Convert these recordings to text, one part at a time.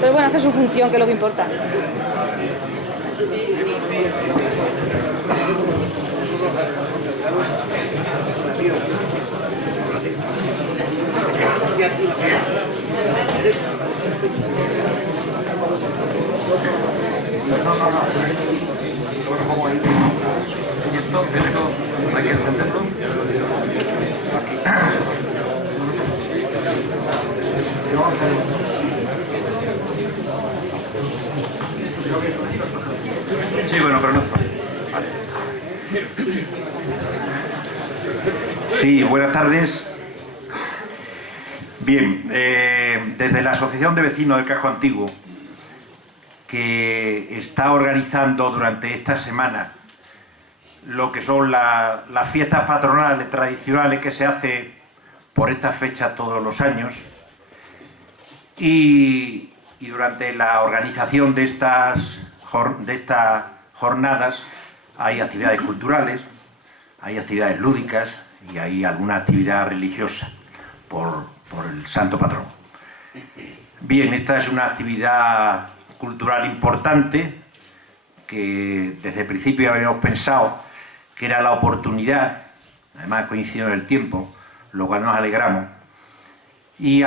Pero bueno, hace su función, que es lo que importa. Sí, bueno, pero no. Vale. Sí, buenas tardes. Bien, desde la Asociación de Vecinos del Casco Antiguo, que está organizando durante esta semana lo que son las fiestas patronales tradicionales que se hace por estas fechas todos los años, y durante la organización de estas jornadas hay actividades culturales, hay actividades lúdicas y hay alguna actividad religiosa por el santo patrón. Bien, esta es una actividad cultural importante que desde el principio habíamos pensado que era la oportunidad, además coincidió en el tiempo, lo cual nos alegramos, y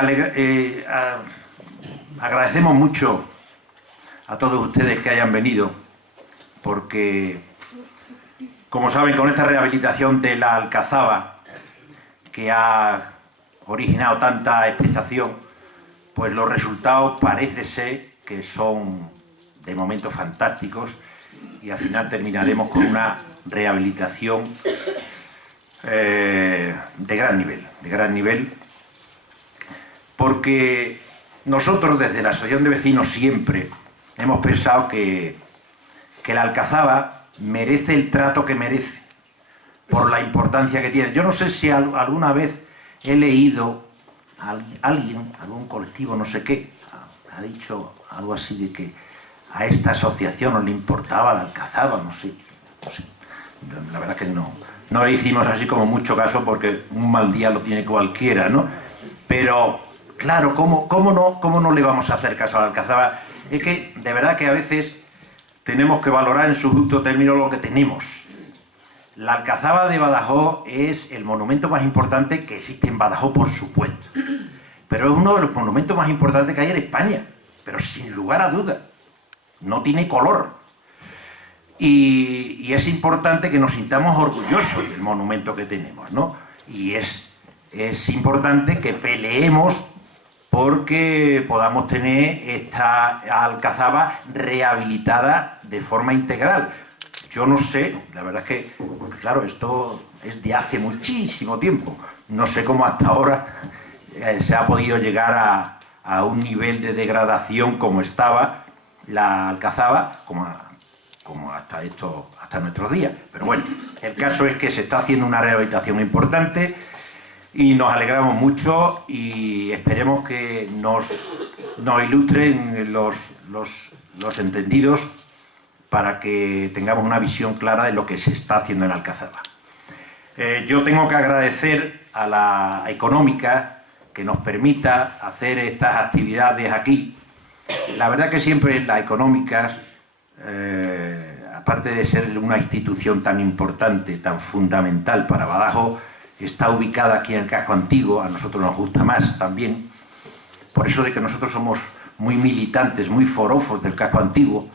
agradecemos mucho a todos ustedes que hayan venido, porque, como saben, con esta rehabilitación de la Alcazaba, que ha originado tanta expectación, pues los resultados parece ser que son de momento fantásticos, y al final terminaremos con una rehabilitación de gran nivel, porque nosotros desde la Asociación de Vecinos siempre hemos pensado que la Alcazaba merece el trato que merece por la importancia que tiene. Yo no sé si alguna vez he leído a alguien, algún colectivo, no sé qué, ha dicho algo así de que a esta asociación no le importaba la Alcazaba, no sé. La verdad que no le hicimos así como mucho caso, porque un mal día lo tiene cualquiera, ¿no? Pero, claro, ¿cómo no le vamos a hacer caso a la Alcazaba? Es que, de verdad que a veces tenemos que valorar en su justo término lo que tenemos. La Alcazaba de Badajoz es el monumento más importante que existe en Badajoz, por supuesto. Pero es uno de los monumentos más importantes que hay en España. Pero sin lugar a dudas. No tiene color. Y es importante que nos sintamos orgullosos del monumento que tenemos, ¿no? Y es importante que peleemos porque podamos tener esta Alcazaba rehabilitada de forma integral. Yo no sé, la verdad es que, claro, esto es de hace muchísimo tiempo. No sé cómo hasta ahora se ha podido llegar a un nivel de degradación como estaba la Alcazaba, como hasta nuestros días. Pero bueno, el caso es que se está haciendo una rehabilitación importante y nos alegramos mucho, y esperemos que nos ilustren los entendidos para que tengamos una visión clara de lo que se está haciendo en Alcazaba. Yo tengo que agradecer a la Económica que nos permita hacer estas actividades aquí. La verdad que siempre las Económicas, aparte de ser una institución tan importante, tan fundamental para Badajoz, está ubicada aquí en el Casco Antiguo. A nosotros nos gusta más también, por eso de que nosotros somos muy militantes, muy forofos del Casco Antiguo,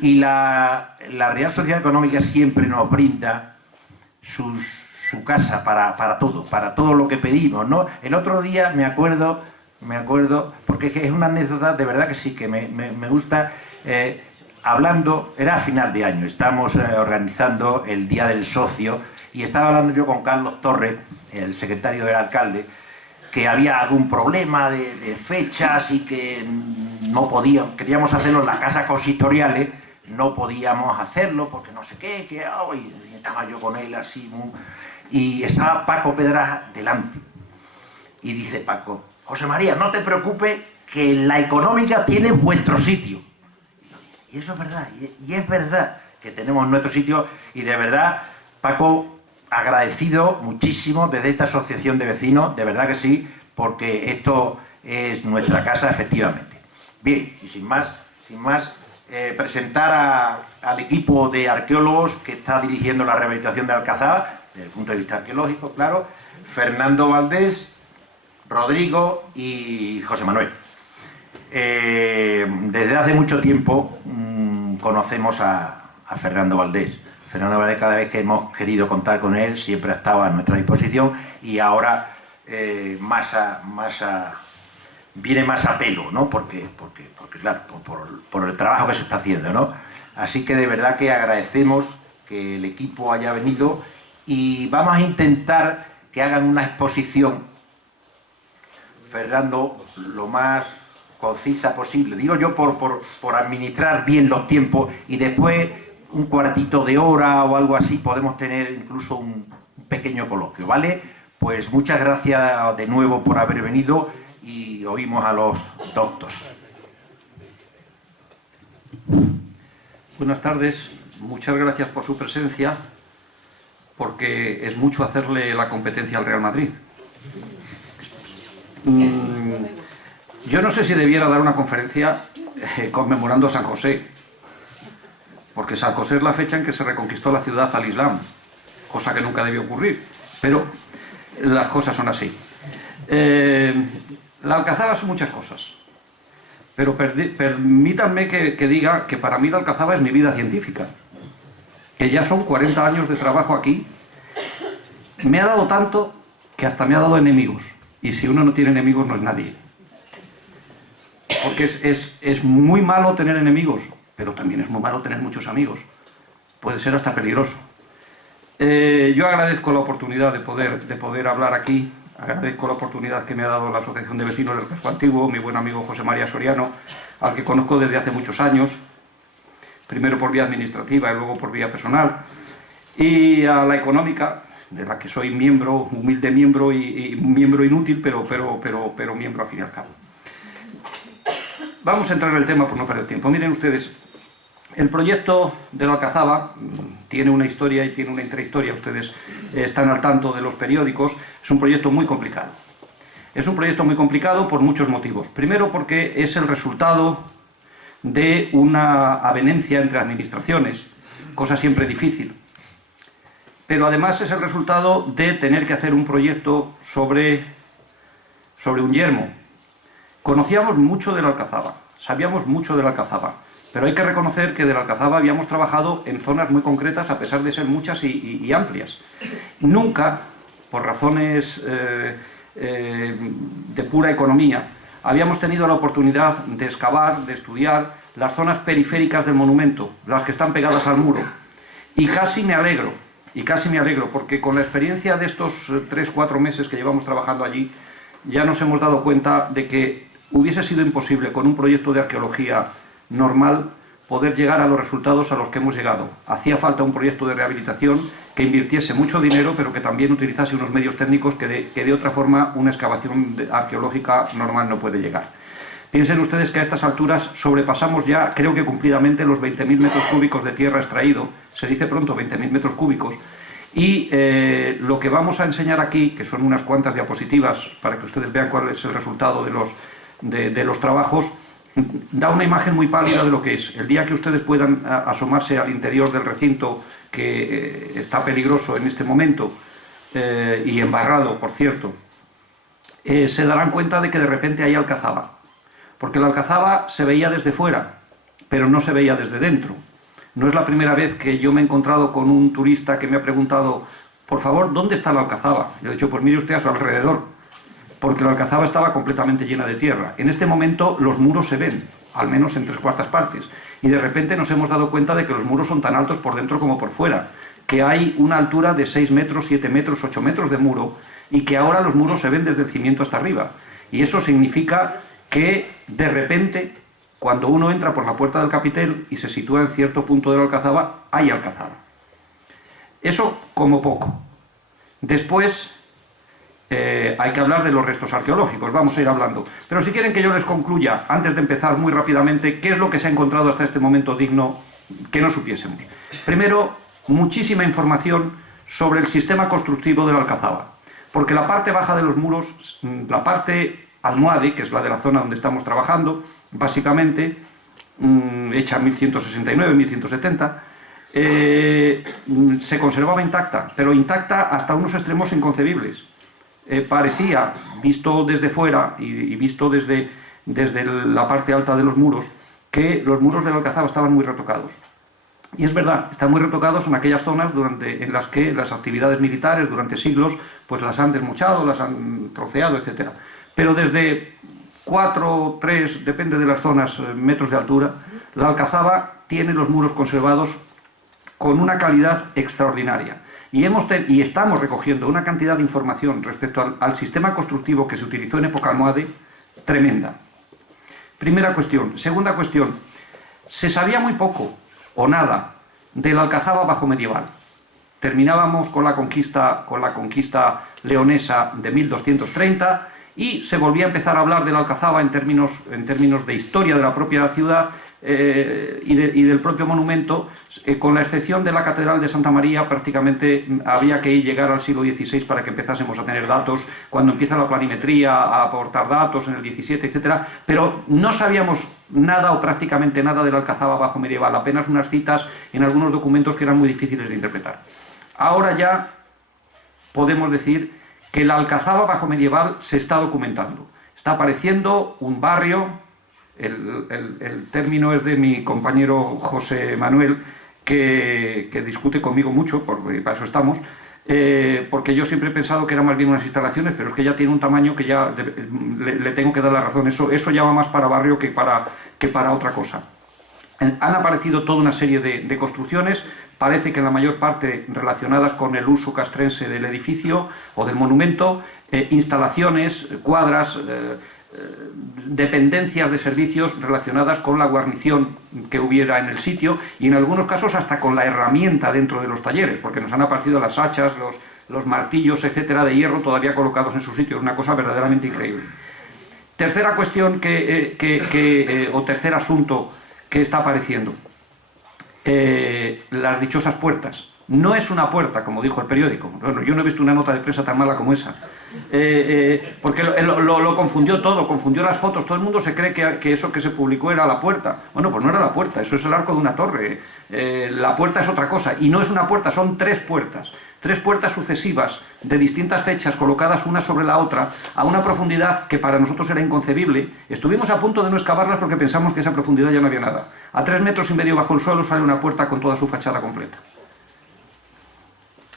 y la Real Sociedad Económica siempre nos brinda su casa para todo lo que pedimos, ¿no? El otro día me acuerdo, porque es una anécdota, de verdad que sí, que me gusta, hablando, era a final de año, estamos organizando el Día del Socio, y estaba hablando yo con Carlos Torres, el secretario del alcalde, que había algún problema de fechas y que no podíamos, queríamos hacerlo en las casas consistoriales, no podíamos hacerlo porque no sé qué, y estaba yo con él así, y estaba Paco Pedraz delante. Y dice Paco: José María, no te preocupes, que la Económica tiene vuestro sitio. Y eso es verdad, y es verdad que tenemos nuestro sitio, y de verdad, Paco, agradecido muchísimo desde esta asociación de vecinos, de verdad que sí, porque esto es nuestra casa, efectivamente. Bien, y sin más, presentar al equipo de arqueólogos que está dirigiendo la rehabilitación de Alcazaba, desde el punto de vista arqueológico, claro, Fernando Valdés, Rodrigo y José Manuel. Desde hace mucho tiempo conocemos a Fernando Valdés. Fernando Valdés, cada vez que hemos querido contar con él, siempre ha estado a nuestra disposición y ahora viene más a pelo, ¿no? Porque claro, por el trabajo que se está haciendo, ¿no? Así que de verdad que agradecemos que el equipo haya venido y vamos a intentar que hagan una exposición, Fernando, lo más concisa posible. Digo yo por administrar bien los tiempos y después un cuartito de hora o algo así podemos tener incluso un pequeño coloquio, ¿vale? Pues muchas gracias de nuevo por haber venido y oímos a los doctos. Buenas tardes, muchas gracias por su presencia, porque es mucho hacerle la competencia al Real Madrid. Yo no sé si debiera dar una conferencia conmemorando a San José, porque San José es la fecha en que se reconquistó la ciudad al Islam, cosa que nunca debió ocurrir, pero las cosas son así. La Alcazaba son muchas cosas, pero permítanme que diga que para mí la Alcazaba es mi vida científica, que ya son 40 años de trabajo aquí. Me ha dado tanto que hasta me ha dado enemigos, y si uno no tiene enemigos no es nadie, porque es muy malo tener enemigos, pero también es muy malo tener muchos amigos, puede ser hasta peligroso. Yo agradezco la oportunidad de poder hablar aquí. Agradezco la oportunidad que me ha dado la Asociación de Vecinos del Casco Antiguo, mi buen amigo José María Soriano, al que conozco desde hace muchos años, primero por vía administrativa y luego por vía personal, y a la Económica, de la que soy miembro, humilde miembro y miembro inútil, pero miembro al fin y al cabo. Vamos a entrar en el tema por no perder tiempo. Miren ustedes, el proyecto de la Alcazaba tiene una historia y tiene una intrahistoria. Ustedes están al tanto de los periódicos. Es un proyecto muy complicado. Es un proyecto muy complicado por muchos motivos. Primero porque es el resultado de una avenencia entre administraciones, cosa siempre difícil. Pero además es el resultado de tener que hacer un proyecto sobre un yermo. Conocíamos mucho de la Alcazaba, sabíamos mucho de la Alcazaba, pero hay que reconocer que de la Alcazaba habíamos trabajado en zonas muy concretas, a pesar de ser muchas y amplias. Nunca, por razones de pura economía, habíamos tenido la oportunidad de excavar, de estudiar las zonas periféricas del monumento, las que están pegadas al muro. Y casi me alegro, porque con la experiencia de estos 3-4 meses que llevamos trabajando allí, ya nos hemos dado cuenta de que hubiese sido imposible con un proyecto de arqueología normal poder llegar a los resultados a los que hemos llegado. Hacía falta un proyecto de rehabilitación que invirtiese mucho dinero, pero que también utilizase unos medios técnicos que de otra forma una excavación arqueológica normal no puede llegar. Piensen ustedes que a estas alturas sobrepasamos ya, creo que cumplidamente, los 20.000 metros cúbicos de tierra extraído, se dice pronto 20.000 metros cúbicos, y lo que vamos a enseñar aquí, que son unas cuantas diapositivas para que ustedes vean cuál es el resultado de los trabajos, da una imagen muy pálida de lo que es. El día que ustedes puedan asomarse al interior del recinto, que está peligroso en este momento, y embarrado, por cierto, se darán cuenta de que de repente hay Alcazaba. Porque la Alcazaba se veía desde fuera, pero no se veía desde dentro. No es la primera vez que yo me he encontrado con un turista que me ha preguntado, por favor, ¿dónde está la Alcazaba? Yo he dicho, pues mire usted a su alrededor, porque la Alcazaba estaba completamente llena de tierra. En este momento los muros se ven, al menos en 3/4 partes, y de repente nos hemos dado cuenta de que los muros son tan altos por dentro como por fuera, que hay una altura de 6 metros, 7 metros, 8 metros de muro, y que ahora los muros se ven desde el cimiento hasta arriba. Y eso significa que, de repente, cuando uno entra por la puerta del capitel y se sitúa en cierto punto de la Alcazaba, hay Alcazaba. Eso como poco. Después hay que hablar de los restos arqueológicos, vamos a ir hablando. Pero si quieren que yo les concluya, antes de empezar muy rápidamente, qué es lo que se ha encontrado hasta este momento digno que no supiésemos. Primero, muchísima información sobre el sistema constructivo de la Alcazaba, porque la parte baja de los muros, la parte almohade, que es la de la zona donde estamos trabajando, básicamente, hecha en 1169, 1170, se conservaba intacta, pero intacta hasta unos extremos inconcebibles. Parecía, visto desde fuera y visto desde la parte alta de los muros, que los muros de la Alcazaba estaban muy retocados. Y es verdad, están muy retocados en aquellas zonas en las que las actividades militares durante siglos pues las han desmochado, las han troceado, etc. Pero desde 4, 3, depende de las zonas, metros de altura, la Alcazaba tiene los muros conservados con una calidad extraordinaria. Y estamos recogiendo una cantidad de información respecto al sistema constructivo que se utilizó en época almohade tremenda. Primera cuestión. Segunda cuestión. Se sabía muy poco o nada de la Alcazaba bajo medieval. Terminábamos con la conquista leonesa de 1230 y se volvía a empezar a hablar de la Alcazaba en términos de historia de la propia ciudad y del propio monumento, con la excepción de la Catedral de Santa María. Prácticamente había que llegar al siglo XVI para que empezásemos a tener datos, cuando empieza la planimetría a aportar datos en el XVII, etc. Pero no sabíamos nada o prácticamente nada de la Alcazaba bajo medieval, apenas unas citas en algunos documentos que eran muy difíciles de interpretar. Ahora ya podemos decir que la Alcazaba bajo medieval se está documentando. Está apareciendo un barrio. El término es de mi compañero José Manuel, que discute conmigo mucho, porque para eso estamos, porque yo siempre he pensado que eran más bien unas instalaciones, pero es que ya tiene un tamaño que ya le tengo que dar la razón. Eso ya va más para barrio que para otra cosa. Han aparecido toda una serie de construcciones, parece que la mayor parte relacionadas con el uso castrense del edificio o del monumento, instalaciones, cuadras, dependencias de servicios relacionadas con la guarnición que hubiera en el sitio, y en algunos casos hasta con la herramienta dentro de los talleres, porque nos han aparecido las hachas, los martillos, etcétera, de hierro todavía colocados en su sitio. Es una cosa verdaderamente increíble. Tercera cuestión o tercer asunto que está apareciendo, las dichosas puertas. No es una puerta, como dijo el periódico. Bueno, yo no he visto una nota de prensa tan mala como esa. Porque lo confundió todo, confundió las fotos. Todo el mundo se cree que eso que se publicó era la puerta. Bueno, pues no era la puerta, eso es el arco de una torre. La puerta es otra cosa. Y no es una puerta, son tres puertas. Tres puertas sucesivas, de distintas fechas, colocadas una sobre la otra, a una profundidad que para nosotros era inconcebible. Estuvimos a punto de no excavarlas porque pensamos que a esa profundidad ya no había nada. A 3,5 metros bajo el suelo sale una puerta con toda su fachada completa.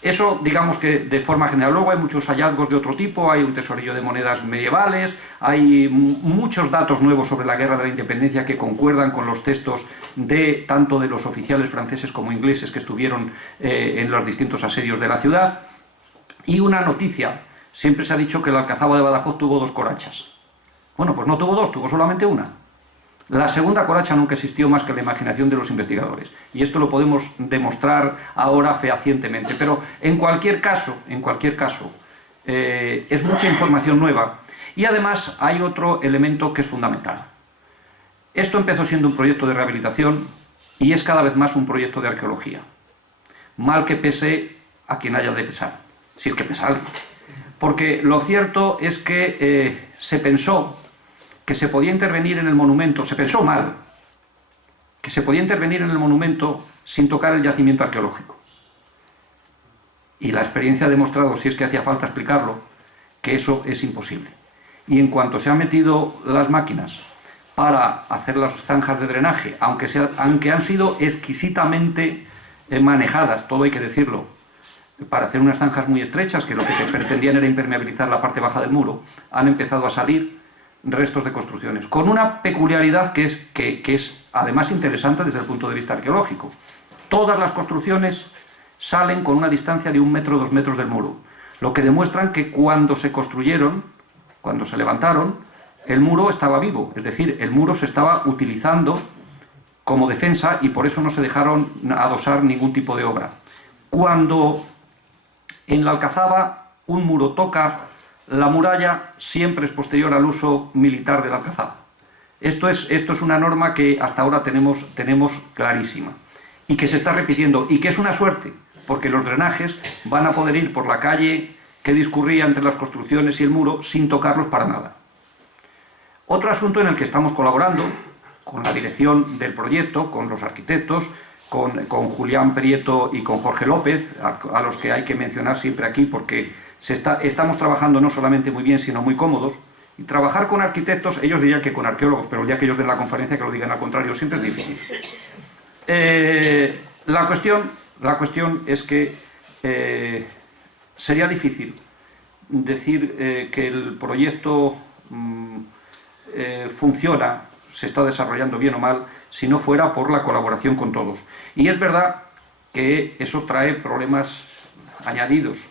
Eso, digamos que de forma general. Luego hay muchos hallazgos de otro tipo, hay un tesorillo de monedas medievales, hay muchos datos nuevos sobre la Guerra de la Independencia que concuerdan con los textos tanto de los oficiales franceses como ingleses que estuvieron en los distintos asedios de la ciudad. Y una noticia: siempre se ha dicho que la Alcazaba de Badajoz tuvo 2 corachas. Bueno, pues no tuvo 2, tuvo solamente una. La segunda coracha nunca existió más que en la imaginación de los investigadores, y esto lo podemos demostrar ahora fehacientemente. Pero en cualquier caso, es mucha información nueva, y además hay otro elemento que es fundamental. Esto empezó siendo un proyecto de rehabilitación y es cada vez más un proyecto de arqueología. Mal que pese a quien haya de pesar, si es que pesa algo. Porque lo cierto es que se pensó que se podía intervenir en el monumento, se pensó mal, que se podía intervenir en el monumento sin tocar el yacimiento arqueológico. Y la experiencia ha demostrado, si es que hacía falta explicarlo, que eso es imposible. Y en cuanto se han metido las máquinas para hacer las zanjas de drenaje, aunque han sido exquisitamente manejadas, todo hay que decirlo, para hacer unas zanjas muy estrechas, que lo que pretendían era impermeabilizar la parte baja del muro, han empezado a salir restos de construcciones, con una peculiaridad que es además interesante desde el punto de vista arqueológico. Todas las construcciones salen con una distancia de 1 metro, 2 metros del muro, lo que demuestran que cuando se construyeron, cuando se levantaron, el muro estaba vivo, es decir, el muro se estaba utilizando como defensa y por eso no se dejaron adosar ningún tipo de obra. Cuando en la Alcazaba un muro toca la muralla, siempre es posterior al uso militar de la Alcazaba. Esto es una norma que hasta ahora tenemos clarísima y que se está repitiendo, y que es una suerte, porque los drenajes van a poder ir por la calle que discurría entre las construcciones y el muro sin tocarlos para nada. Otro asunto en el que estamos colaborando con la dirección del proyecto, con los arquitectos, con Julián Prieto y con Jorge López, a los que hay que mencionar siempre aquí porque estamos trabajando no solamente muy bien, sino muy cómodos. Y trabajar con arquitectos, ellos dirían que con arqueólogos, pero el día que ellos den la conferencia que lo digan al contrario, siempre es difícil. La cuestión es que sería difícil decir que el proyecto funciona, se está desarrollando bien o mal, si no fuera por la colaboración con todos. Y es verdad que eso trae problemas añadidos.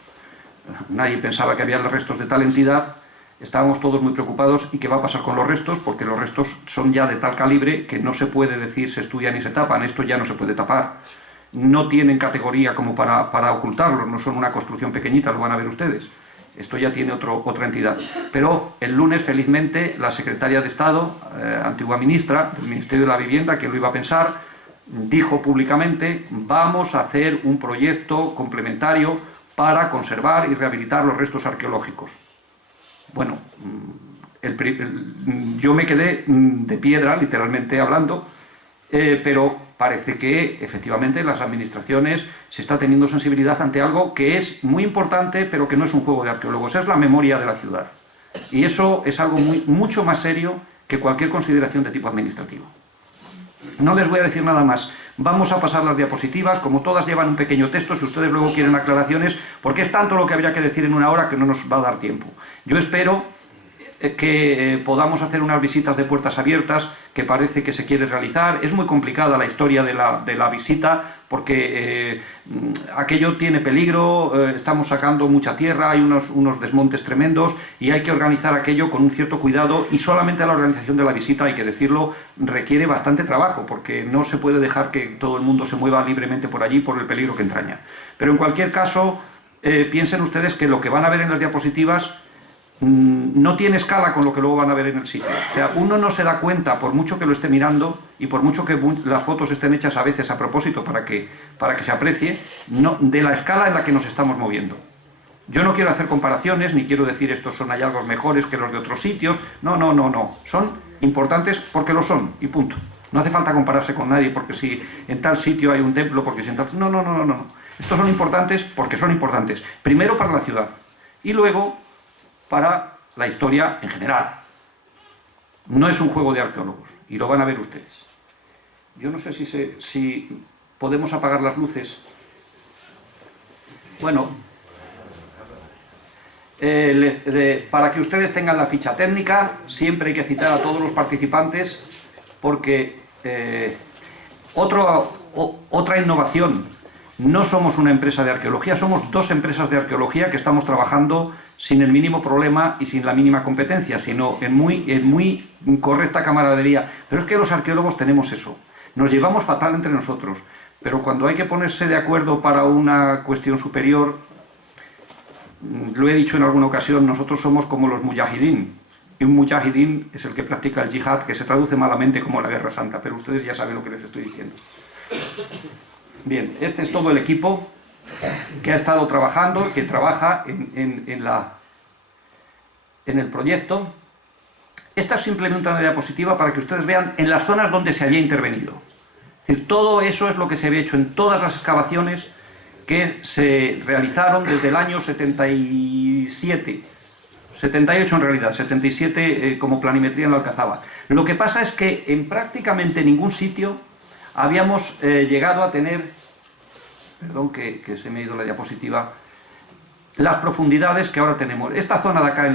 Nadie pensaba que había restos de tal entidad, estábamos todos muy preocupados. ¿Y qué va a pasar con los restos? Porque los restos son ya de tal calibre que no se puede decir se estudian y se tapan, esto ya no se puede tapar. No tienen categoría como para ocultarlos, no son una construcción pequeñita, lo van a ver ustedes. Esto ya tiene otra entidad. Pero el lunes, felizmente, la secretaria de Estado, antigua ministra del Ministerio de la Vivienda, que lo iba a pensar, dijo públicamente: vamos a hacer un proyecto complementario para conservar y rehabilitar los restos arqueológicos. Bueno, yo me quedé de piedra, literalmente hablando, pero parece que efectivamente las administraciones se está teniendo sensibilidad ante algo que es muy importante, pero que no es un juego de arqueólogos, es la memoria de la ciudad. Y eso es algo mucho más serio que cualquier consideración de tipo administrativo. No les voy a decir nada más. Vamos a pasar las diapositivas, como todas llevan un pequeño texto, si ustedes luego quieren aclaraciones, porque es tanto lo que habría que decir en una hora que no nos va a dar tiempo. Yo espero que podamos hacer unas visitas de puertas abiertas, que parece que se quiere realizar. Es muy complicada la historia de la visita, porque aquello tiene peligro, estamos sacando mucha tierra, hay unos desmontes tremendos, y hay que organizar aquello con un cierto cuidado, y solamente la organización de la visita, hay que decirlo, requiere bastante trabajo, porque no se puede dejar que todo el mundo se mueva libremente por allí por el peligro que entraña. Pero en cualquier caso, piensen ustedes que lo que van a ver en las diapositivas no tiene escala con lo que luego van a ver en el sitio. O sea, uno no se da cuenta, por mucho que lo esté mirando y por mucho que las fotos estén hechas a veces a propósito para que se aprecie, de la escala en la que nos estamos moviendo. Yo no quiero hacer comparaciones, ni quiero decir estos son hallazgos mejores que los de otros sitios. No. Son importantes porque lo son, y punto. No hace falta compararse con nadie porque si en tal sitio hay un templo, porque si en tal... No. Estos son importantes porque son importantes. Primero para la ciudad y luego para la historia en general. No es un juego de arqueólogos, y lo van a ver ustedes. Yo no sé si podemos apagar las luces. Bueno, para que ustedes tengan la ficha técnica, siempre hay que citar a todos los participantes, porque otra innovación. No somos una empresa de arqueología, somos dos empresas de arqueología que estamos trabajando sin el mínimo problema y sin la mínima competencia, sino en muy correcta camaradería. Pero es que los arqueólogos tenemos eso. Nos llevamos fatal entre nosotros, pero cuando hay que ponerse de acuerdo para una cuestión superior, lo he dicho en alguna ocasión, nosotros somos como los mujahidín. Y un mujahidín es el que practica el yihad, que se traduce malamente como la Guerra Santa, pero ustedes ya saben lo que les estoy diciendo. Bien, este es todo el equipo que ha estado trabajando, que trabaja en el proyecto. Esta es simplemente una diapositiva para que ustedes vean en las zonas donde se había intervenido. Es decir, todo eso es lo que se había hecho en todas las excavaciones que se realizaron desde el año 77, 78 en realidad, 77 como planimetría en la Alcazaba. Lo que pasa es que en prácticamente ningún sitio habíamos llegado a tener, perdón que se me ha ido la diapositiva, las profundidades que ahora tenemos. Esta zona de acá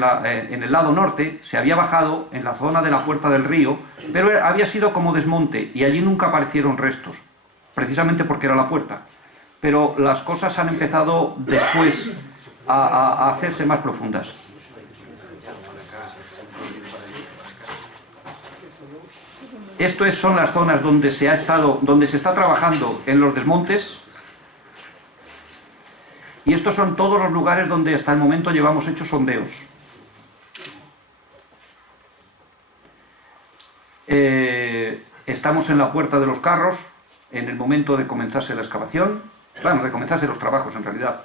en el lado norte se había bajado en la zona de la Puerta del Río, pero había sido como desmonte y allí nunca aparecieron restos, precisamente porque era la puerta. Pero las cosas han empezado después a hacerse más profundas. Estas son las zonas donde se está trabajando en los desmontes, y estos son todos los lugares donde hasta el momento llevamos hechos sondeos. Estamos en la Puerta de los Carros, en el momento de comenzarse la excavación, bueno, de comenzarse los trabajos en realidad,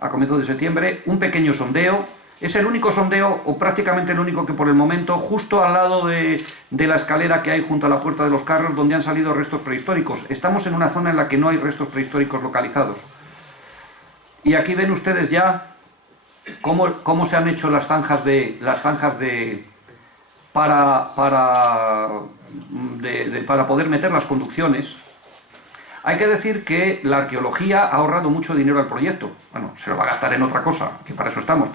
a comienzos de septiembre, un pequeño sondeo. Es el único sondeo, o prácticamente el único que por el momento, justo al lado de la escalera que hay junto a la Puerta de los Carros, donde han salido restos prehistóricos. Estamos en una zona en la que no hay restos prehistóricos localizados. Y aquí ven ustedes ya cómo se han hecho las zanjas para poder meter las conducciones. Hay que decir que la arqueología ha ahorrado mucho dinero al proyecto. Bueno, se lo va a gastar en otra cosa, que para eso estamos,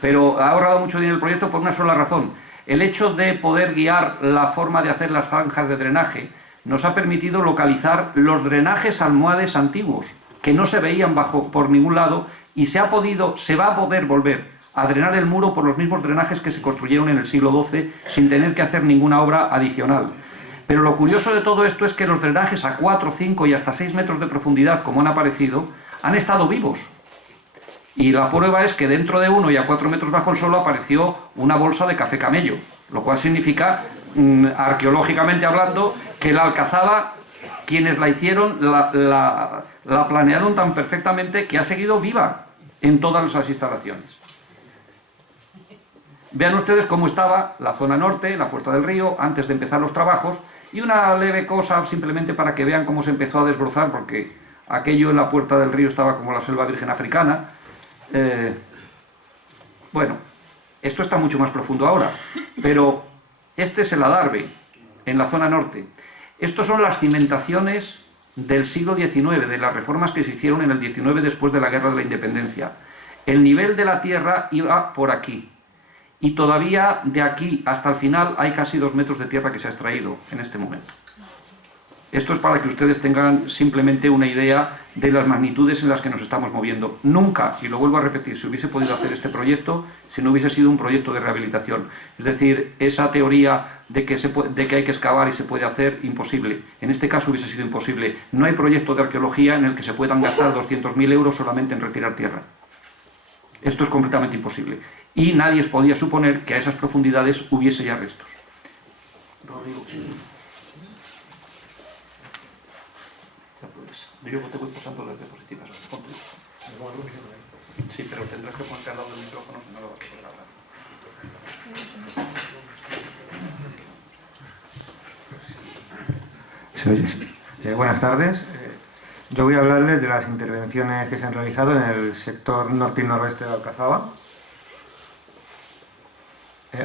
pero ha ahorrado mucho dinero el proyecto por una sola razón. El hecho de poder guiar la forma de hacer las zanjas de drenaje nos ha permitido localizar los drenajes almohades antiguos, que no se veían por ningún lado, y se va a poder volver a drenar el muro por los mismos drenajes que se construyeron en el siglo XII sin tener que hacer ninguna obra adicional. Pero lo curioso de todo esto es que los drenajes a 4, 5 y hasta 6 metros de profundidad, como han aparecido, han estado vivos. Y la prueba es que dentro de uno y a 4 metros bajo el suelo apareció una bolsa de café camello, lo cual significa, arqueológicamente hablando, que la alcazaba, quienes la hicieron, la planearon tan perfectamente que ha seguido viva en todas las instalaciones. Vean ustedes cómo estaba la zona norte, la Puerta del Río, antes de empezar los trabajos, y una leve cosa simplemente para que vean cómo se empezó a desbrozar, porque aquello en la Puerta del Río estaba como la selva virgen africana. Bueno, esto está mucho más profundo ahora, pero este es el adarve, en la zona norte. Estos son las cimentaciones del siglo XIX, de las reformas que se hicieron en el XIX después de la Guerra de la Independencia. El nivel de la tierra iba por aquí. Y todavía de aquí hasta el final hay casi 2 metros de tierra que se ha extraído en este momento. Esto es para que ustedes tengan simplemente una idea de las magnitudes en las que nos estamos moviendo. Nunca, y lo vuelvo a repetir, se hubiese podido hacer este proyecto si no hubiese sido un proyecto de rehabilitación. Es decir, esa teoría de que hay que excavar y se puede hacer, imposible. En este caso hubiese sido imposible. No hay proyecto de arqueología en el que se puedan gastar 200.000 euros solamente en retirar tierra. Esto es completamente imposible. Y nadie podía suponer que a esas profundidades hubiese ya restos. Rodrigo. Yo te voy pasando las diapositivas. Sí, pero tendrás que ponerte al lado del micrófono, si no lo vas a poder hablar. ¿Se oye? Buenas tardes. Yo voy a hablarles de las intervenciones que se han realizado en el sector norte y noroeste de Alcazaba.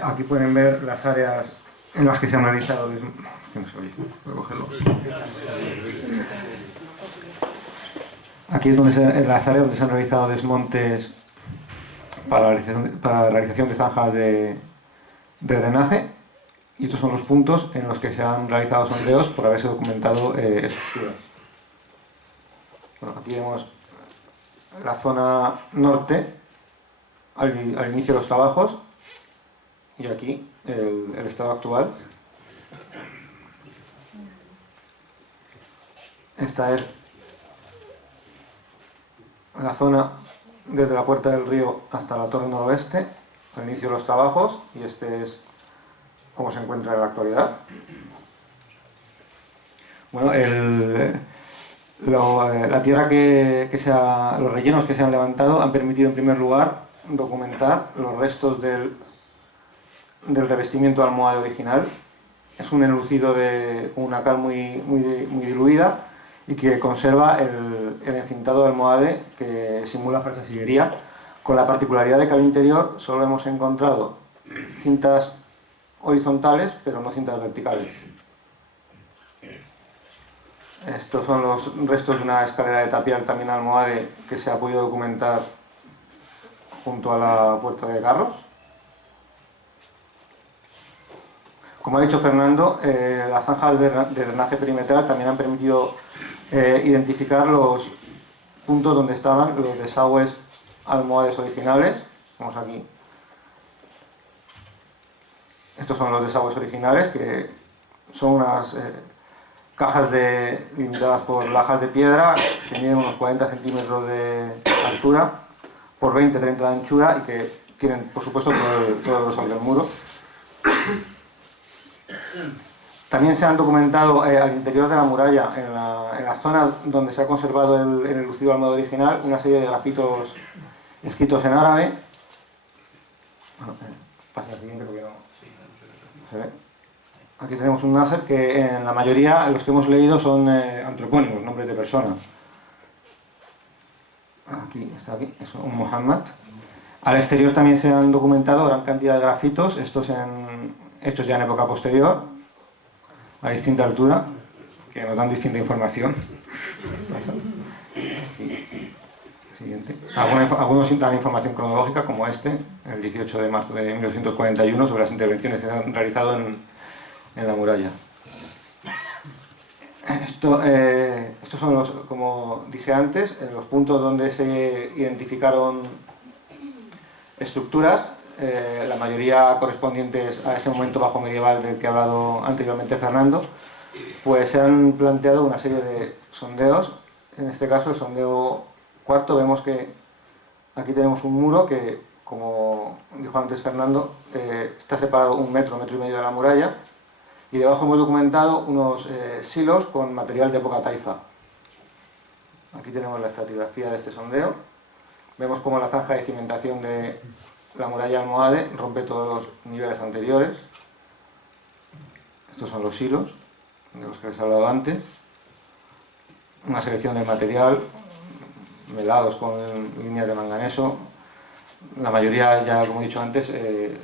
Aquí pueden ver las áreas en las que se han realizado... ¿Qué no se oye? Voy a cogerlo. Aquí es en las áreas donde se han realizado desmontes para la realización de zanjas de drenaje. Y estos son los puntos en los que se han realizado sondeos por haberse documentado estructuras. Bueno, aquí vemos la zona norte al inicio de los trabajos y aquí el estado actual. Esta es la zona desde la Puerta del Río hasta la Torre Noroeste, al inicio de los trabajos, y este es cómo se encuentra en la actualidad. Bueno, la tierra los rellenos que se han levantado han permitido en primer lugar documentar los restos del revestimiento almohade original. Es un enlucido con una cal muy diluida y que conserva el encintado de almohade que simula falsa sillería, con la particularidad de que al interior solo hemos encontrado cintas horizontales pero no cintas verticales. Estos son los restos de una escalera de tapial también almohade que se ha podido documentar junto a la Puerta de Carros. Como ha dicho Fernando, las zanjas de drenaje perimetral también han permitido identificar los puntos donde estaban los desagües almohades originales. Vemos aquí. Estos son los desagües originales, que son unas cajas limitadas por lajas de piedra que miden unos 40 centímetros de altura por 20-30 de anchura y que tienen, por supuesto, todo el grosor del muro. También se han documentado al interior de la muralla, en la zona donde se ha conservado el enlucido almohade original, una serie de grafitos escritos en árabe Bueno, pasa al siguiente porque no se ve. Aquí tenemos un Nasser que en la mayoría, los que hemos leído, son antropónimos, nombres de persona. Aquí está, aquí, es un Muhammad. Al exterior también se han documentado gran cantidad de grafitos, estos hechos ya en época posterior, a distinta altura, que nos dan distinta información. Siguiente. Algunos dan información cronológica, como este, el 18 de marzo de 1941, sobre las intervenciones que se han realizado en la muralla. Estos son los, como dije antes, los puntos donde se identificaron estructuras, la mayoría correspondientes a ese momento bajo medieval del que ha hablado anteriormente Fernando. Pues se han planteado una serie de sondeos. En este caso, el sondeo cuarto, vemos que aquí tenemos un muro que, como dijo antes Fernando, está separado 1 metro, 1,5 metros de la muralla, y debajo hemos documentado unos silos con material de época taifa. Aquí tenemos la estratigrafía de este sondeo. Vemos cómo la zanja de cimentación de la muralla almohade rompe todos los niveles anteriores. Estos son los silos de los que les he hablado antes. Una selección del material, velados con líneas de manganeso. La mayoría, ya como he dicho antes,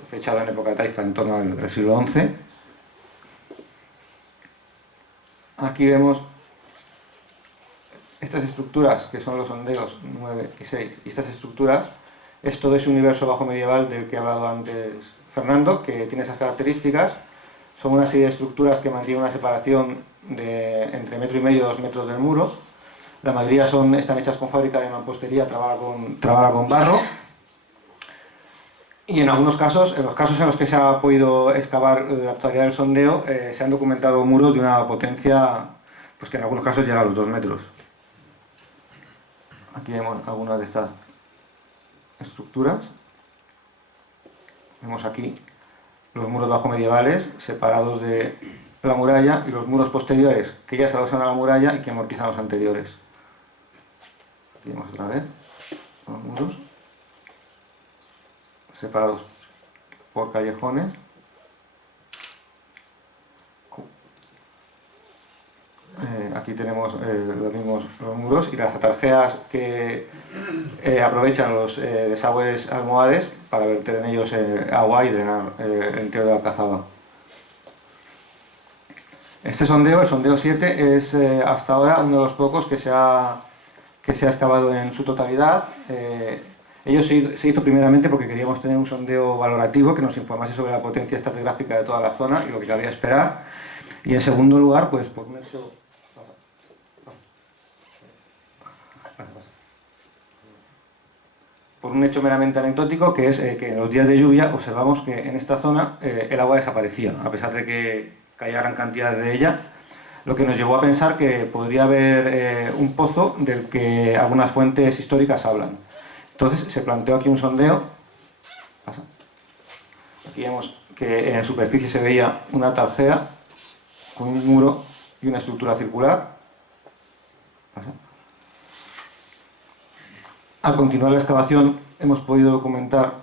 fechado en época taifa, en torno al siglo XI. Aquí vemos estas estructuras, que son los sondeos 9 y 6, y estas estructuras es todo ese universo bajo medieval del que ha hablado antes Fernando, que tiene esas características. Son una serie de estructuras que mantienen una separación de entre 1,5 metros y 2 metros del muro. La mayoría están hechas con fábrica de mampostería trabada con barro. Y en algunos casos, en los casos en los que se ha podido excavar la totalidad del sondeo, se han documentado muros de una potencia pues que en algunos casos llega a los 2 metros. Aquí vemos algunas de estas estructuras. Vemos aquí los muros bajo medievales separados de la muralla y los muros posteriores que ya se adosan a la muralla y que amortizan los anteriores. Aquí vemos otra vez los muros separados por callejones. Aquí tenemos los muros y las atarjeas que aprovechan los desagües almohades para verter en ellos agua y drenar el interior de la alcazaba. Este sondeo, el sondeo 7, es hasta ahora uno de los pocos que se ha excavado en su totalidad. Ello se hizo primeramente porque queríamos tener un sondeo valorativo que nos informase sobre la potencia estratigráfica de toda la zona y lo que cabía esperar. Y en segundo lugar, pues por un hecho... por un hecho meramente anecdótico, que es que en los días de lluvia observamos que en esta zona el agua desaparecía, a pesar de que caía gran cantidad de ella, lo que nos llevó a pensar que podría haber un pozo del que algunas fuentes históricas hablan. Entonces se planteó aquí un sondeo. Aquí vemos que en superficie se veía una tarjea con un muro y una estructura circular. Al continuar la excavación hemos podido documentar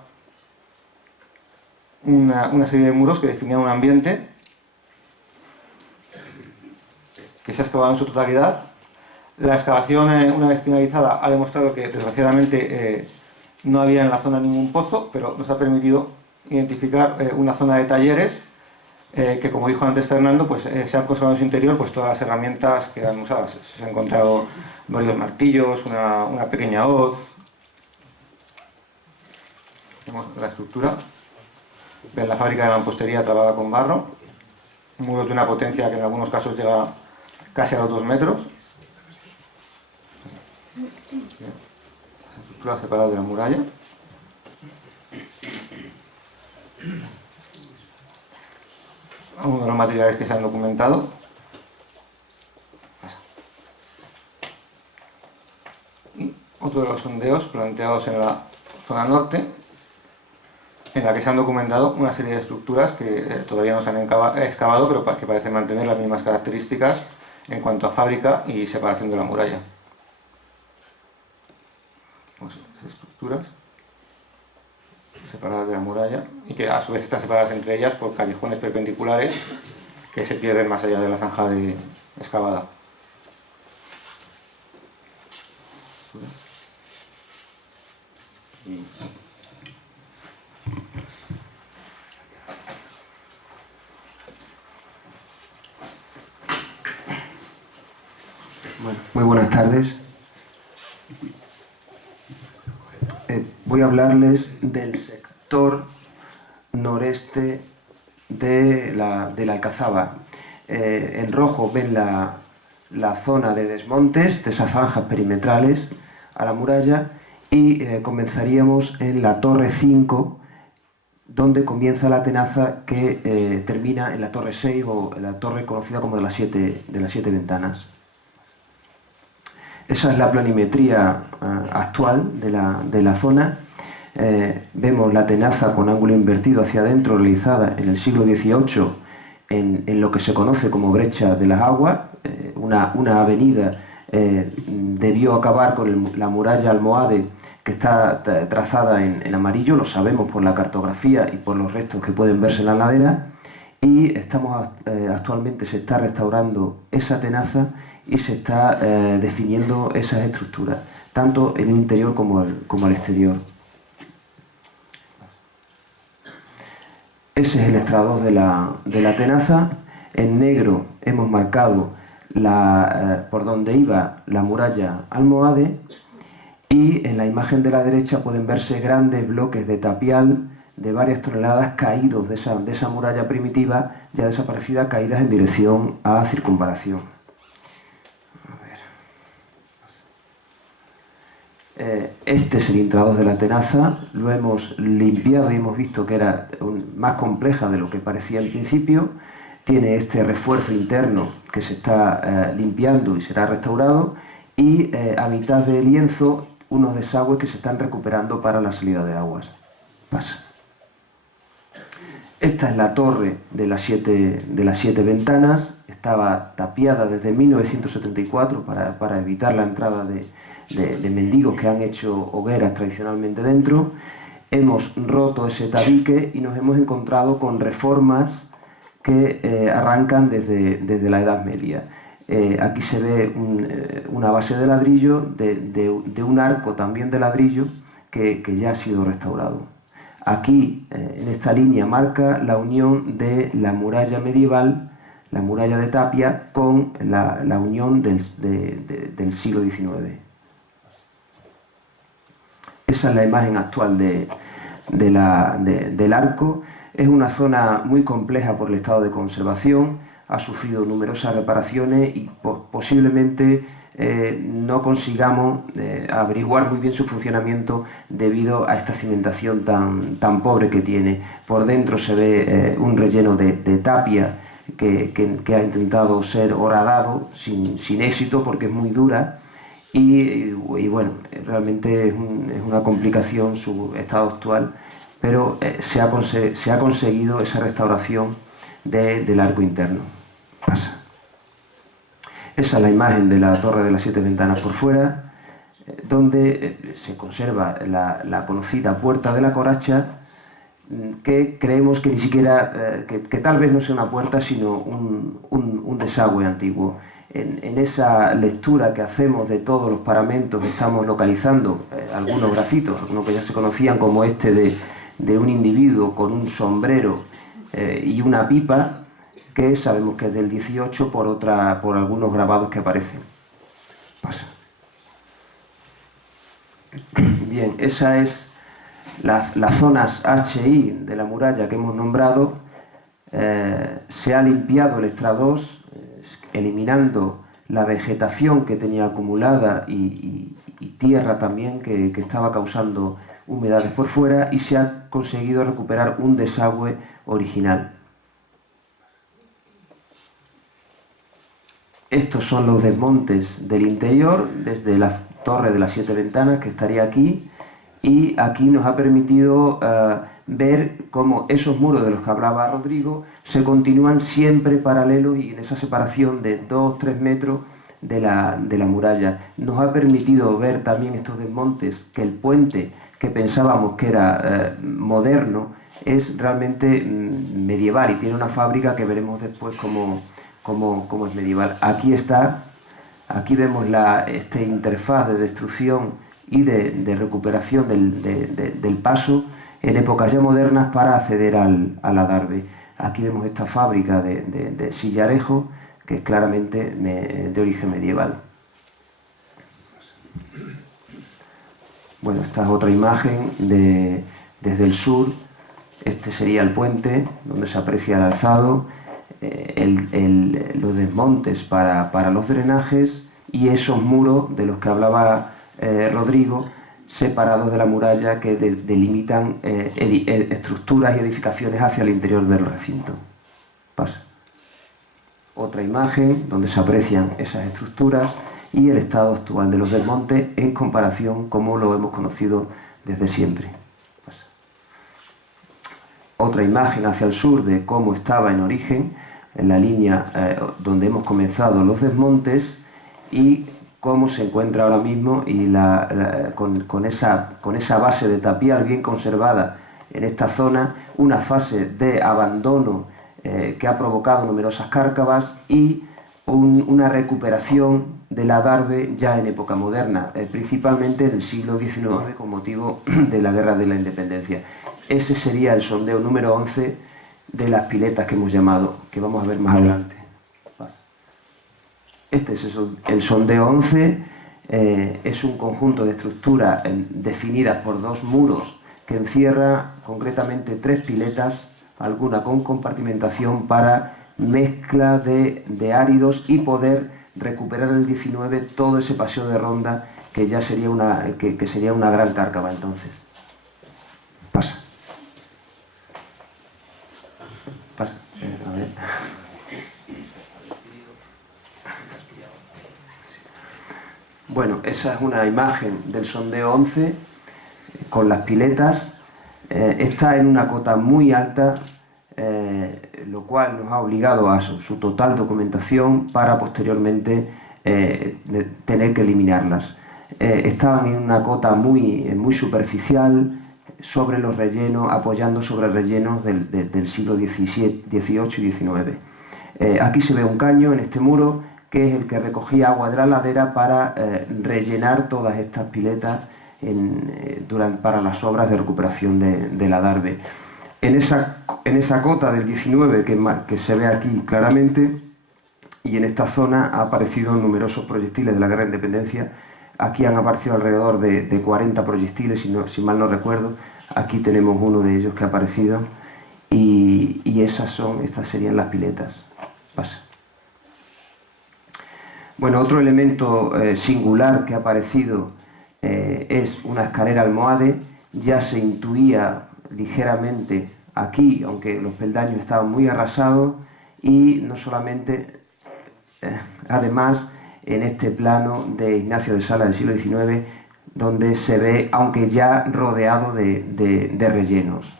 una serie de muros que definían un ambiente que se ha excavado en su totalidad. La excavación, una vez finalizada, ha demostrado que desgraciadamente no había en la zona ningún pozo, pero nos ha permitido identificar una zona de talleres que, como dijo antes Fernando, pues, se han conservado en su interior pues, todas las herramientas que eran usadas. Se han encontrado varios martillos, una pequeña hoz. Vemos la estructura. Ven la fábrica de mampostería trabada con barro. Muros de una potencia que en algunos casos llega casi a los 2 metros. Las estructuras separadas de la muralla. Uno de los materiales que se han documentado. Y otro de los sondeos planteados en la zona norte, en la que se han documentado una serie de estructuras que todavía no se han excavado, pero que parecen mantener las mismas características en cuanto a fábrica y separación de la muralla. Aquí vemos las estructuras separadas de la muralla y que a su vez están separadas entre ellas por callejones perpendiculares que se pierden más allá de la zanja excavada. Bueno, muy buenas tardes. Voy a hablarles del sector noreste de la Alcazaba. En rojo ven la zona de desmontes, de esas franjas perimetrales a la muralla, y comenzaríamos en la torre 5, donde comienza la tenaza que termina en la torre 6 o en la torre conocida como de las siete ventanas. Esa es la planimetría actual de la zona. Vemos la tenaza con ángulo invertido hacia adentro realizada en el siglo XVIII en lo que se conoce como brecha de las aguas. Una avenida debió acabar con la muralla almohade que está trazada en amarillo, lo sabemos por la cartografía y por los restos que pueden verse en la ladera, y actualmente se está restaurando esa tenaza y se está definiendo esas estructuras, tanto en el interior como el exterior. Ese es el estrador de la tenaza. En negro hemos marcado por donde iba la muralla almohade, y en la imagen de la derecha pueden verse grandes bloques de tapial de varias toneladas caídos de esa muralla primitiva ya desaparecida, caídas en dirección a circunvalación. Este es el intradós de la tenaza. Lo hemos limpiado y hemos visto que era más compleja de lo que parecía en principio. Tiene este refuerzo interno que se está limpiando y será restaurado, y a mitad de lienzo unos desagües que se están recuperando para la salida de aguas. Pasa. Esta es la torre de las siete ventanas. Estaba tapiada desde 1974 para evitar la entrada de mendigos que han hecho hogueras tradicionalmente dentro. Hemos roto ese tabique y nos hemos encontrado con reformas que arrancan desde la Edad Media. Aquí se ve una base de ladrillo de un arco también de ladrillo que ya ha sido restaurado. Aquí, en esta línea, marca la unión de la muralla medieval, la muralla de tapia, con la unión del siglo XIX. Esa es la imagen actual del arco. Es una zona muy compleja por el estado de conservación, ha sufrido numerosas reparaciones y posiblemente no consigamos averiguar muy bien su funcionamiento debido a esta cimentación tan pobre que tiene. Por dentro se ve un relleno de tapia que ha intentado ser horadado sin éxito porque es muy dura, y bueno, realmente es una complicación su estado actual, pero se ha conseguido esa restauración del arco interno. Pasa. Esa es la imagen de la torre de las siete ventanas por fuera, donde se conserva la conocida puerta de la coracha, que creemos que ni siquiera, que tal vez no sea una puerta, sino un desagüe antiguo. En esa lectura que hacemos de todos los paramentos, estamos localizando algunos grafitos, algunos que ya se conocían, como este de un individuo con un sombrero y una pipa, que sabemos que es del 18 por algunos grabados que aparecen. Pasa. Bien, esa es las zonas HI de la muralla que hemos nombrado. Se ha limpiado el estradós, eliminando la vegetación que tenía acumulada y tierra también que estaba causando humedades por fuera, y se ha conseguido recuperar un desagüe original. Estos son los desmontes del interior, desde la torre de las siete ventanas, que estaría aquí, y aquí nos ha permitido ver cómo esos muros de los que hablaba Rodrigo se continúan siempre paralelos y en esa separación de 2-3 metros de la muralla. Nos ha permitido ver también estos desmontes, que el puente que pensábamos que era moderno es realmente medieval y tiene una fábrica que veremos después cómo es medieval. Aquí está, aquí vemos esta interfaz de destrucción y de recuperación del paso en épocas ya modernas para acceder al adarve. Aquí vemos esta fábrica de sillarejo que es claramente de origen medieval. Bueno, esta es otra imagen desde el sur. Este sería el puente donde se aprecia el alzado, los desmontes para los drenajes y esos muros de los que hablaba Rodrigo, separados de la muralla que delimitan estructuras y edificaciones hacia el interior del recinto. Pasa. Otra imagen donde se aprecian esas estructuras y el estado actual de los desmontes en comparación como lo hemos conocido desde siempre. Pasa. Otra imagen hacia el sur de cómo estaba en origen, en la línea donde hemos comenzado los desmontes y cómo se encuentra ahora mismo y con esa base de tapial bien conservada en esta zona, una fase de abandono que ha provocado numerosas cárcavas y una recuperación del adarve ya en época moderna, principalmente en el siglo XIX con motivo de la Guerra de la Independencia. Ese sería el sondeo número 11 de las piletas que hemos llamado, que vamos a ver más adelante. Este es el sondeo 11, es un conjunto de estructuras definidas por dos muros que encierra concretamente 3 piletas, alguna con compartimentación para mezcla de áridos y poder recuperar en el 19 todo ese paseo de ronda que ya sería que sería una gran cárcava entonces. Pasa. Pasa. A ver. Bueno, esa es una imagen del sondeo 11 con las piletas. Está en una cota muy alta, lo cual nos ha obligado a su total documentación para posteriormente tener que eliminarlas. Estaban en una cota muy superficial sobre los rellenos, apoyando sobre rellenos del siglo XVIII y XIX. Aquí se ve un caño en este muro que es el que recogía agua de la ladera para rellenar todas estas piletas para las obras de recuperación del adarve. En esa cota del 19 que se ve aquí claramente, y en esta zona ha aparecido numerosos proyectiles de la Guerra de Independencia. Aquí han aparecido alrededor de 40 proyectiles, si mal no recuerdo. Aquí tenemos uno de ellos que ha aparecido y estas serían las piletas. Pasa. Bueno, otro elemento singular que ha aparecido es una escalera almohade. Ya se intuía ligeramente aquí, aunque los peldaños estaban muy arrasados, y no solamente, además, en este plano de Ignacio de Sala del siglo XIX, donde se ve, aunque ya rodeado de rellenos.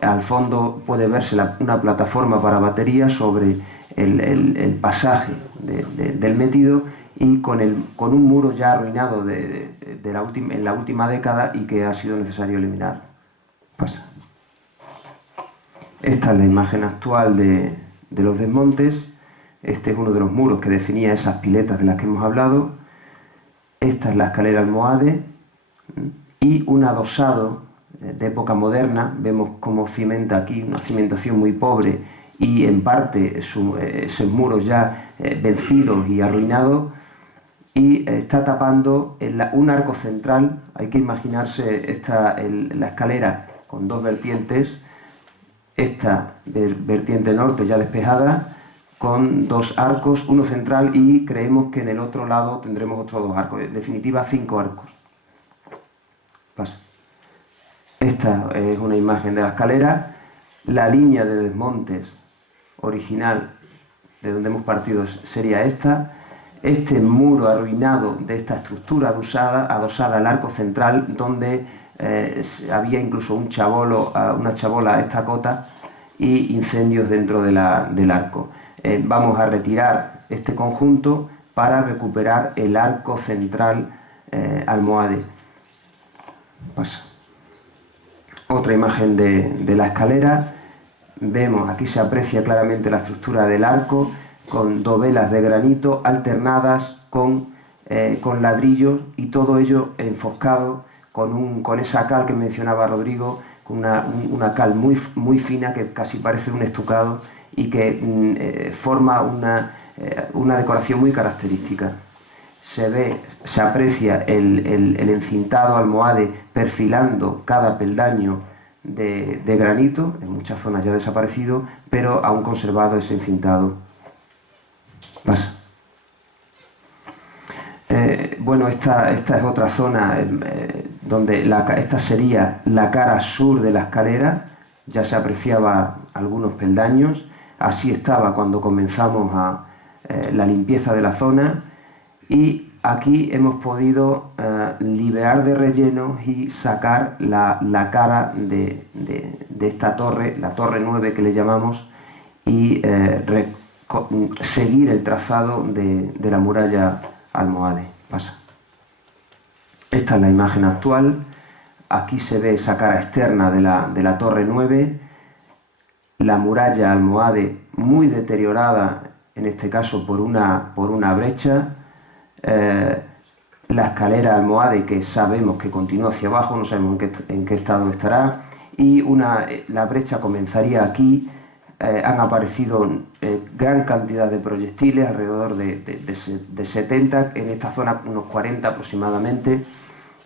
Al fondo puede verse una plataforma para batería sobre el pasaje del metido y con un muro ya arruinado en la última década y que ha sido necesario eliminar. Pasa. Esta es la imagen actual de los desmontes. Este es uno de los muros que definía esas piletas de las que hemos hablado. Esta es la escalera almohade y un adosado de época moderna. Vemos cómo cimenta aquí, una cimentación muy pobre y en parte esos muros ya vencidos y arruinados, y está tapando un arco central. Hay que imaginarse la escalera con dos vertientes, esta vertiente norte ya despejada, con dos arcos, uno central, y creemos que en el otro lado tendremos otros 2 arcos, en definitiva 5 arcos. Pasa. Esta es una imagen de la escalera. La línea de desmontes original de donde hemos partido sería esta. Este muro arruinado de esta estructura adosada al arco central, donde había incluso una chabola a esta cota y incendios dentro del arco. Vamos a retirar este conjunto para recuperar el arco central almohade. Pasa. otra imagen de la escalera. Vemos, aquí se aprecia claramente la estructura del arco, con dovelas de granito alternadas con ladrillos, y todo ello enfoscado con esa cal que mencionaba Rodrigo, con una cal muy fina que casi parece un estucado y que forma una decoración muy característica. Se aprecia el encintado almohade perfilando cada peldaño de granito, en muchas zonas ya desaparecido, pero aún conservado ese encintado. Pasa. Bueno, esta es otra zona donde esta sería la cara sur de la escalera. Ya se apreciaba algunos peldaños. Así estaba cuando comenzamos la limpieza de la zona, y aquí hemos podido liberar de rellenos y sacar la cara de esta torre, la torre 9 que le llamamos, y seguir el trazado de la muralla almohade. Pasa. Esta es la imagen actual. Aquí se ve esa cara externa de la torre 9, la muralla almohade muy deteriorada, en este caso por una brecha, la escalera almohade, que sabemos que continúa hacia abajo, no sabemos en qué estado estará, y la brecha comenzaría aquí. Han aparecido gran cantidad de proyectiles, alrededor de 70, en esta zona unos 40 aproximadamente,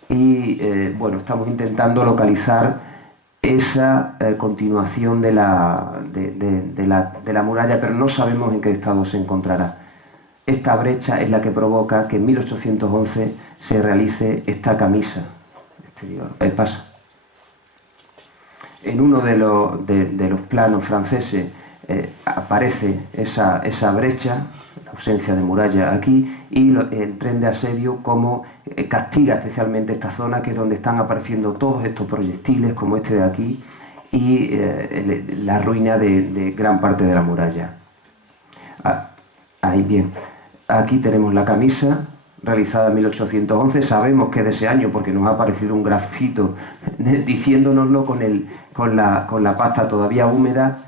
y bueno, estamos intentando localizar esa continuación de la muralla, pero no sabemos en qué estado se encontrará. Esta brecha es la que provoca que en 1811 se realice esta camisa exterior. Pasa. En uno de los planos franceses aparece esa brecha, la ausencia de muralla aquí, y el tren de asedio como castiga especialmente esta zona, que es donde están apareciendo todos estos proyectiles, como este de aquí, y la ruina de gran parte de la muralla. Ahí bien. Aquí tenemos la camisa, realizada en 1811, sabemos que es de ese año porque nos ha aparecido un grafito diciéndonoslo con la pasta todavía húmeda.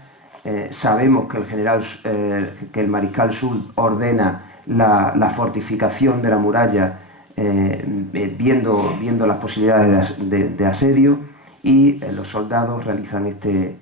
Sabemos que el mariscal Soult ordena la fortificación de la muralla, viendo las posibilidades de asedio, y los soldados realizan este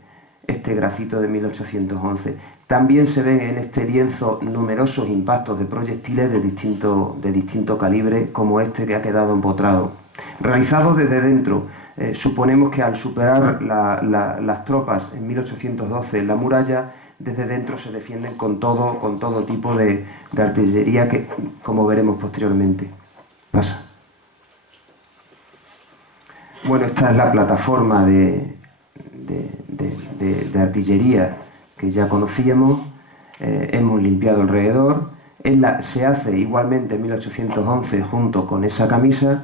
grafito de 1811. También se ven en este lienzo numerosos impactos de proyectiles de distinto calibre, como este que ha quedado empotrado. Realizados desde dentro, suponemos que al superar las tropas en 1812 la muralla, desde dentro se defienden con todo tipo de artillería, que, como veremos posteriormente. Pasa. Bueno, esta es la plataforma de artillería que ya conocíamos. Hemos limpiado alrededor. Se hace igualmente en 1811 junto con esa camisa.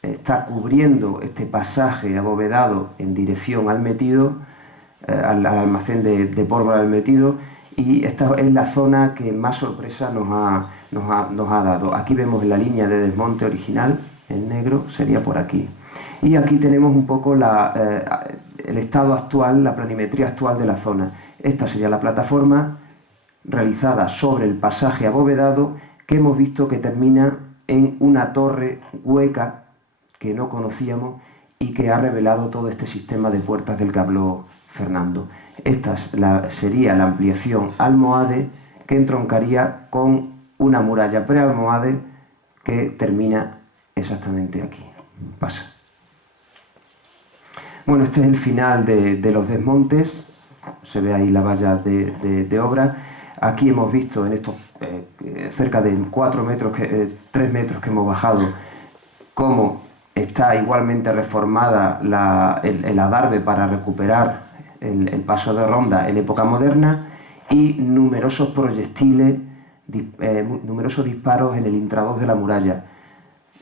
Está cubriendo este pasaje abovedado en dirección al metido, al almacén de pólvora del metido, y esta es la zona que más sorpresa nos ha dado. Aquí vemos la línea de desmonte original, en negro, sería por aquí. Y aquí tenemos un poco el estado actual, la planimetría actual de la zona. Esta sería la plataforma realizada sobre el pasaje abovedado, que hemos visto que termina en una torre hueca que no conocíamos y que ha revelado todo este sistema de puertas del que habló Fernando. Esta sería la ampliación almohade, que entroncaría con una muralla prealmohade que termina exactamente aquí. Pasa. Bueno, este es el final de los desmontes. Se ve ahí la valla de obra. Aquí hemos visto en estos cerca de 3 metros que hemos bajado, cómo está igualmente reformada el adarve para recuperar el paso de ronda en época moderna, y numerosos proyectiles, numerosos disparos en el intradós de la muralla.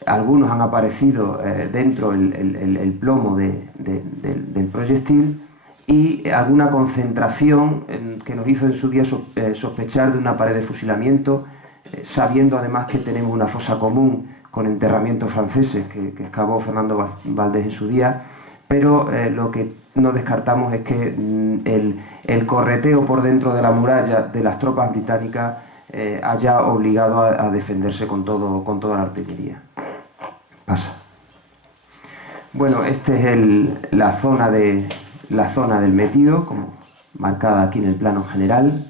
Algunos han aparecido dentro el plomo del proyectil, y alguna concentración que nos hizo en su día sospechar de una pared de fusilamiento, sabiendo además que tenemos una fosa común con enterramientos franceses que excavó Fernando Valdés en su día, pero lo que no descartamos es que el correteo por dentro de la muralla de las tropas británicas haya obligado a defenderse con toda la artillería. Pasa. Bueno, esta es la zona del metido, como marcada aquí en el plano general.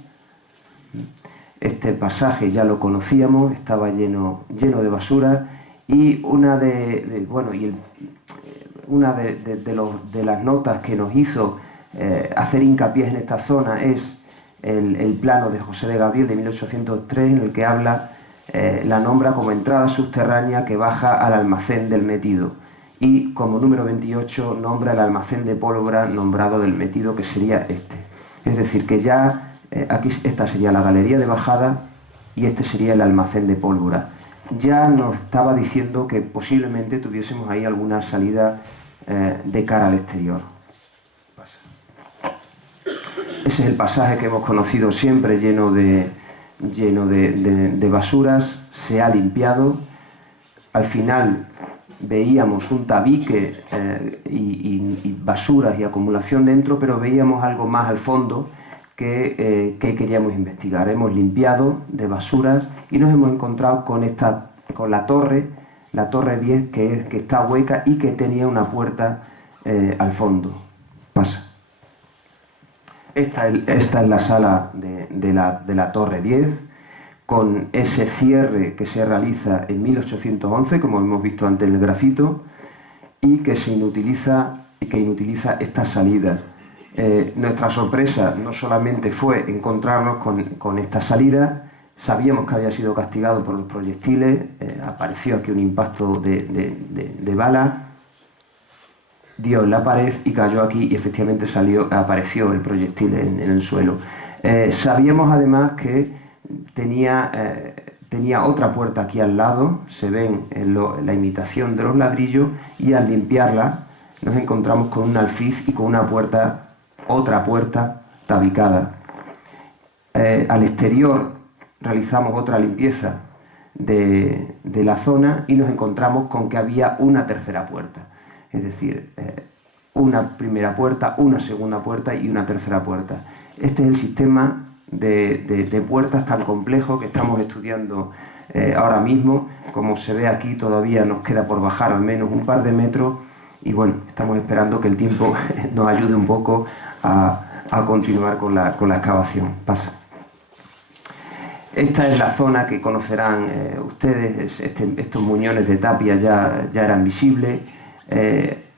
Este pasaje ya lo conocíamos, estaba lleno de basura, y una de las notas que nos hizo hacer hincapié en esta zona es el plano de José de Gabriel de 1803, en el que la nombra como entrada subterránea que baja al almacén del metido, y como número 28 nombra el almacén de pólvora nombrado del metido, que sería este. Es decir, que ya aquí esta sería la galería de bajada y este sería el almacén de pólvora. Ya nos estaba diciendo que posiblemente tuviésemos ahí alguna salida de cara al exterior. Ese es el pasaje que hemos conocido siempre, lleno de basuras. Se ha limpiado. Al final veíamos un tabique y basuras y acumulación dentro, pero veíamos algo más al fondo que queríamos investigar. Hemos limpiado de basuras y nos hemos encontrado con la torre 10, que está hueca y que tenía una puerta al fondo. Pasa. Esta es la sala de la torre 10, con ese cierre que se realiza en 1811, como hemos visto antes en el grafito, y que inutiliza esta salida. Nuestra sorpresa no solamente fue encontrarnos con esta salida, sabíamos que había sido castigado por los proyectiles, apareció aquí un impacto de bala, dio en la pared y cayó aquí, y efectivamente apareció el proyectil en el suelo. Sabíamos además que tenía otra puerta aquí al lado, se ven la imitación de los ladrillos, y al limpiarla nos encontramos con un alfiz y con otra puerta tabicada. Al exterior realizamos otra limpieza de la zona y nos encontramos con que había una tercera puerta, es decir, una primera puerta, una segunda puerta y una tercera puerta. Este es el sistema de puertas tan complejo que estamos estudiando ahora mismo. Como se ve aquí, todavía nos queda por bajar al menos un par de metros, y bueno, estamos esperando que el tiempo nos ayude un poco a continuar con la excavación. Pasa. Esta es la zona que conocerán ustedes. Estos muñones de tapia ya eran visibles.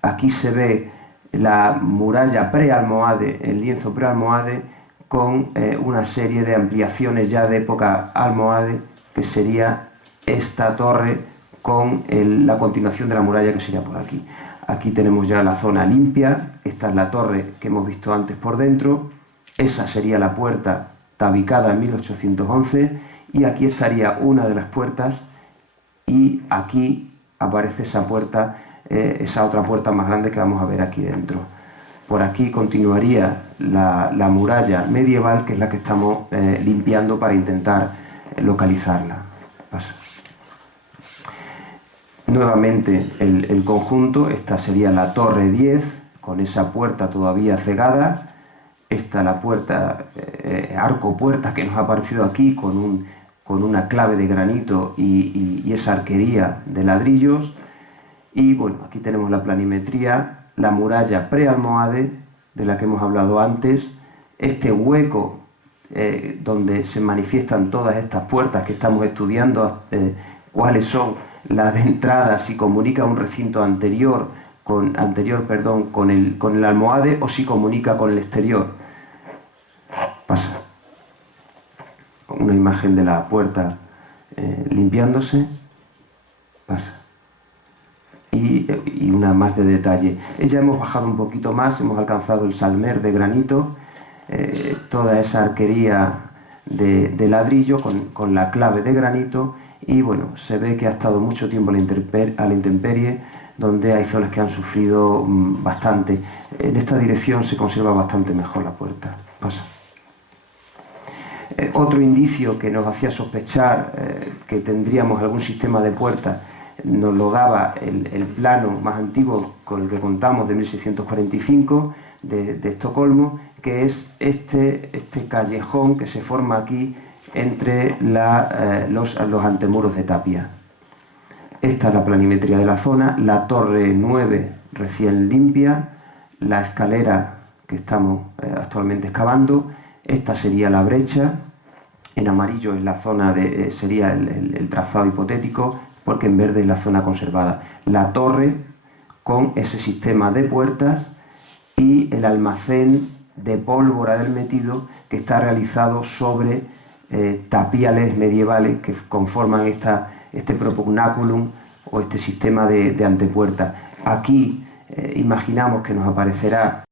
Aquí se ve la muralla pre-almohade, el lienzo pre-almohade, con una serie de ampliaciones ya de época almohade, que sería esta torre con la continuación de la muralla, que sería por aquí. Aquí tenemos ya la zona limpia. Esta es la torre que hemos visto antes por dentro. Esa sería la puerta tabicada en 1811, y aquí estaría una de las puertas, y aquí aparece esa puerta, esa otra puerta más grande que vamos a ver aquí dentro. Por aquí continuaría la muralla medieval, que es la que estamos limpiando para intentar localizarla. Pasa. Nuevamente el conjunto. Esta sería la torre 10, con esa puerta todavía cegada. Esta la puerta, arco puerta, que nos ha aparecido aquí con una clave de granito y esa arquería de ladrillos. Y bueno, aquí tenemos la planimetría, la muralla pre-almohade, de la que hemos hablado antes, este hueco donde se manifiestan todas estas puertas que estamos estudiando, cuáles son las de entrada, si comunica un recinto anterior con el almohade, o si comunica con el exterior. Pasa. Una imagen de la puerta limpiándose. Pasa. Y una más de detalle. Ya hemos bajado un poquito más, hemos alcanzado el salmer de granito, toda esa arquería de ladrillo con la clave de granito, y bueno, se ve que ha estado mucho tiempo a la intemperie, donde hay zonas que han sufrido bastante. En esta dirección se conserva bastante mejor la puerta. Pasa. Otro indicio que nos hacía sospechar que tendríamos algún sistema de puerta nos lo daba el plano más antiguo con el que contamos de 1645 de Estocolmo, que es este callejón que se forma aquí entre los antemuros de tapia. Esta es la planimetría de la zona, la torre 9 recién limpia, la escalera que estamos actualmente excavando, esta sería la brecha, en amarillo es la zona sería el trazado hipotético, porque en verde es la zona conservada. La torre con ese sistema de puertas y el almacén de pólvora del metido que está realizado sobre tapiales medievales que conforman este propugnaculum o este sistema de antepuertas. Aquí imaginamos que nos aparecerá